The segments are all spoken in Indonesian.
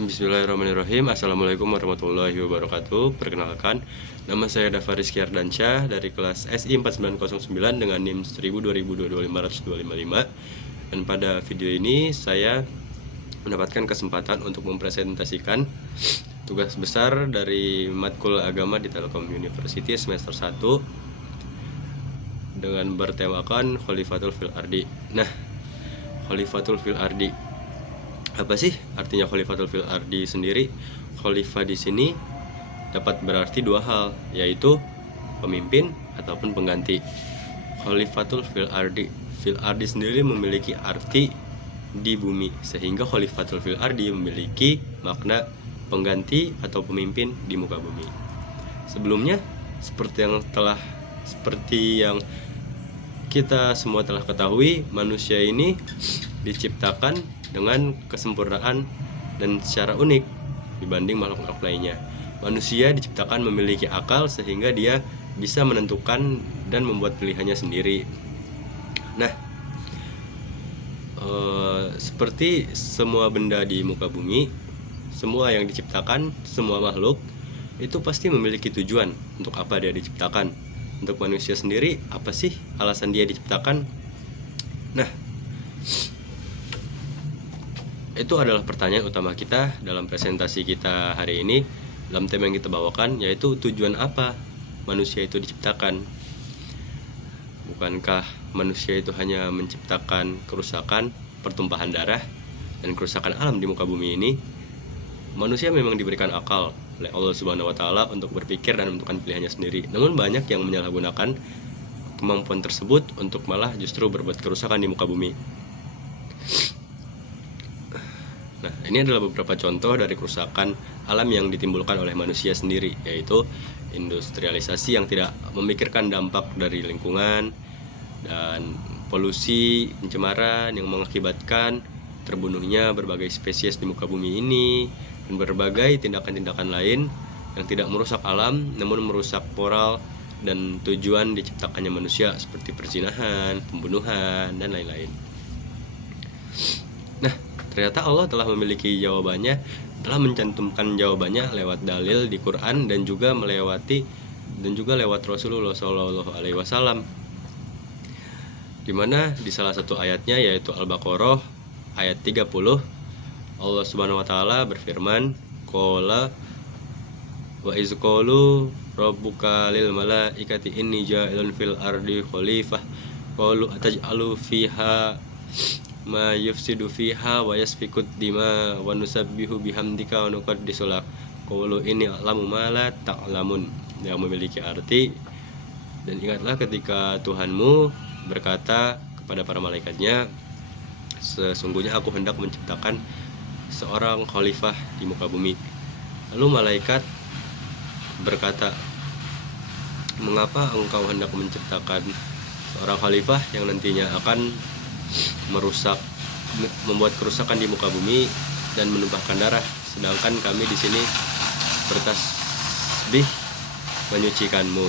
Bismillahirrahmanirrahim. Assalamualaikum warahmatullahi wabarakatuh. Perkenalkan, nama saya Dava Rizky Ardansyah dari kelas SI 4909 dengan NIM 102225255. Dan pada video ini saya mendapatkan kesempatan untuk mempresentasikan tugas besar dari matkul agama di Telkom University semester 1 dengan bertemakan Khalifatul fil Ardi. Nah, Khalifatul fil Ardi, apa sih artinya Khalifatul fil Ardi sendiri? Khalifah di sini dapat berarti dua hal, yaitu pemimpin ataupun pengganti. Khalifatul fil Ardi, fil Ardi sendiri memiliki arti di bumi, sehingga Khalifatul fil Ardi memiliki makna pengganti atau pemimpin di muka bumi. Sebelumnya seperti yang kita semua telah ketahui, manusia ini diciptakan dengan kesempurnaan dan secara unik dibanding makhluk-makhluk lainnya. Manusia diciptakan memiliki akal sehingga dia bisa menentukan dan membuat pilihannya sendiri. Nah, seperti semua benda di muka bumi, semua yang diciptakan, semua makhluk itu pasti memiliki tujuan untuk apa dia diciptakan. Untuk manusia sendiri, apa sih alasan dia diciptakan? Nah, itu adalah pertanyaan utama kita dalam presentasi kita hari ini dalam tema yang kita bawakan, yaitu tujuan apa manusia itu diciptakan. Bukankah manusia itu hanya menciptakan kerusakan, pertumpahan darah, dan kerusakan alam di muka bumi ini? Manusia memang diberikan akal oleh Allah Subhanahu wa Ta'ala untuk berpikir dan menentukan pilihannya sendiri. Namun banyak yang menyalahgunakan kemampuan tersebut untuk malah justru berbuat kerusakan di muka bumi. Nah, ini adalah beberapa contoh dari kerusakan alam yang ditimbulkan oleh manusia sendiri, yaitu industrialisasi yang tidak memikirkan dampak dari lingkungan dan polusi, pencemaran yang mengakibatkan terbunuhnya berbagai spesies di muka bumi ini, dan berbagai tindakan-tindakan lain yang tidak merusak alam namun merusak moral dan tujuan diciptakannya manusia, seperti perzinahan, pembunuhan, dan lain-lain. Nah, ternyata Allah telah memiliki jawabannya, telah mencantumkan jawabannya lewat dalil di Quran dan juga lewat Rasulullah SAW, di mana di salah satu ayatnya, yaitu Al-Baqarah ayat 30, Allah Subhanahu wa Ta'ala berfirman, qala wa iz qalu rabbuka lil malaikati inni ja'ilun fil ardi khalifah qalu ataj'alu fiha ma yufsidu fiha wa yasfikud dima wa nusabbihu bihamdika wa nuqaddisu lak qalu inni a'lamu ma la ta'lamun, yang memiliki arti, dan ingatlah ketika Tuhanmu berkata kepada para malaikatnya, sesungguhnya aku hendak menciptakan seorang khalifah di muka bumi. Lalu malaikat berkata, mengapa engkau hendak menciptakan seorang khalifah yang nantinya akan membuat kerusakan di muka bumi dan menumpahkan darah, sedangkan kami di sini bertasbih menyucikanmu.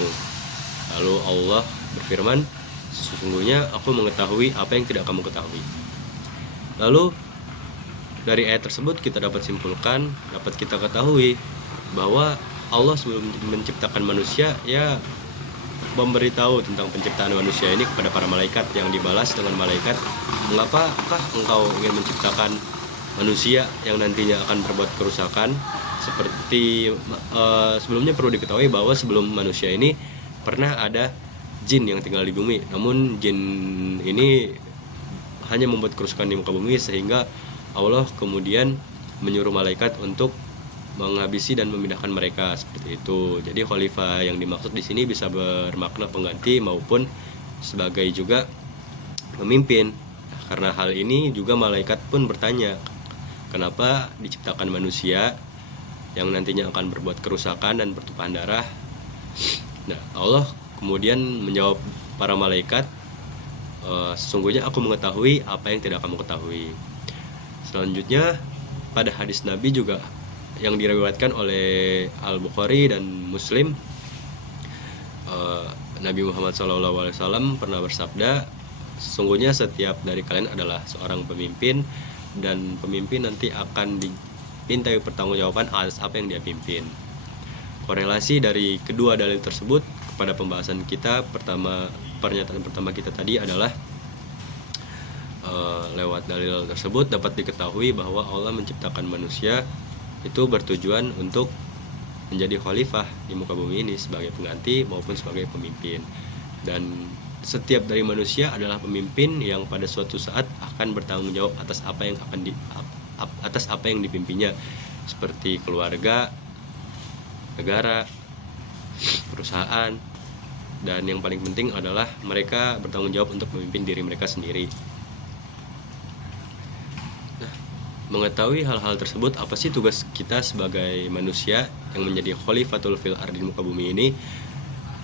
Lalu Allah berfirman, sesungguhnya aku mengetahui apa yang tidak kamu ketahui. Lalu dari ayat tersebut kita dapat kita ketahui bahwa Allah sebelum menciptakan manusia, ya memberitahu tentang penciptaan manusia ini kepada para malaikat, yang dibalas dengan malaikat, mengapakah engkau ingin menciptakan manusia yang nantinya akan berbuat kerusakan? Seperti sebelumnya perlu diketahui bahwa sebelum manusia ini pernah ada jin yang tinggal di bumi, namun jin ini hanya membuat kerusakan di muka bumi, sehingga Allah kemudian menyuruh malaikat untuk menghabisi dan memindahkan mereka, seperti itu. Jadi khalifah yang dimaksud di sini bisa bermakna pengganti maupun sebagai juga pemimpin. Karena hal ini juga malaikat pun bertanya, kenapa diciptakan manusia yang nantinya akan berbuat kerusakan dan pertumpahan darah? Nah, Allah kemudian menjawab para malaikat, sesungguhnya aku mengetahui apa yang tidak kamu ketahui. Selanjutnya pada hadis Nabi juga yang diriwayatkan oleh Al-Bukhari dan Muslim, Nabi Muhammad SAW pernah bersabda, sesungguhnya setiap dari kalian adalah seorang pemimpin, dan pemimpin nanti akan dimintai pertanggungjawaban atas apa yang dia pimpin. Korelasi dari kedua dalil tersebut kepada pembahasan kita pernyataan pertama kita tadi adalah lewat dalil tersebut dapat diketahui bahwa Allah menciptakan manusia itu bertujuan untuk menjadi khalifah di muka bumi ini sebagai pengganti maupun sebagai pemimpin, dan setiap dari manusia adalah pemimpin yang pada suatu saat akan bertanggung jawab atas apa yang dipimpinnya, seperti keluarga, negara, perusahaan, dan yang paling penting adalah mereka bertanggung jawab untuk memimpin diri mereka sendiri. Nah, mengetahui hal-hal tersebut, apa sih tugas kita sebagai manusia yang menjadi khalifatul fil ardi muka bumi ini,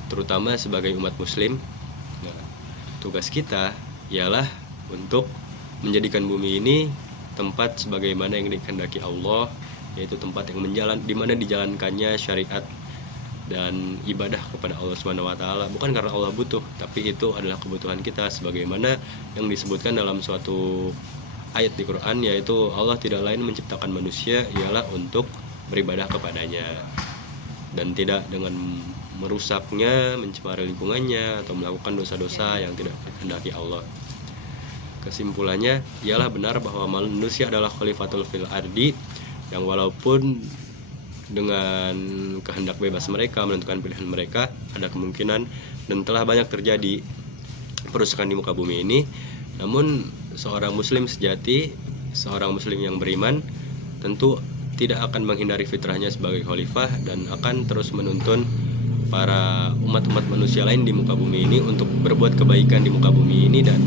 terutama sebagai umat muslim? Nah, tugas kita ialah untuk menjadikan bumi ini tempat sebagaimana yang dikehendaki Allah, yaitu tempat yang di mana dijalankannya syariat dan ibadah kepada Allah Subhanahu wa taala, bukan karena Allah butuh, tapi itu adalah kebutuhan kita sebagaimana yang disebutkan dalam suatu ayat di Quran, yaitu Allah tidak lain menciptakan manusia ialah untuk beribadah kepadanya dan tidak dengan merusaknya, mencemari lingkungannya atau melakukan dosa-dosa yang tidak dikehendaki Allah. Kesimpulannya ialah benar bahwa manusia adalah khalifatul fil ardi, yang walaupun dengan kehendak bebas mereka menentukan pilihan mereka, ada kemungkinan dan telah banyak terjadi perusakan di muka bumi ini, namun seorang muslim sejati, seorang muslim yang beriman tentu tidak akan menghindari fitrahnya sebagai khalifah dan akan terus menuntun para umat-umat manusia lain di muka bumi ini untuk berbuat kebaikan di muka bumi ini dan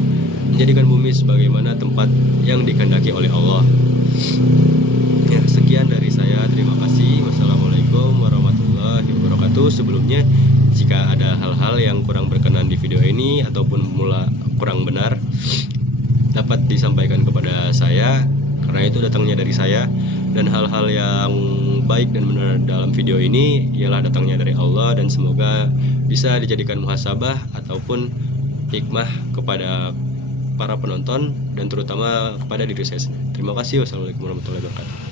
menjadikan bumi sebagaimana tempat yang dikehendaki oleh Allah. Ya, sekian dari saya. Terima kasih. Wassalamualaikum warahmatullahi wabarakatuh. Sebelumnya, jika ada hal-hal yang kurang berkenan di video ini ataupun kurang benar, dapat disampaikan kepada saya, karena itu datangnya dari saya, dan hal-hal yang baik dan benar dalam video ini ialah datangnya dari Allah, dan semoga bisa dijadikan muhasabah ataupun hikmah kepada para penonton dan terutama kepada diri saya sendiri. Terima kasih. Wassalamualaikum warahmatullahi wabarakatuh.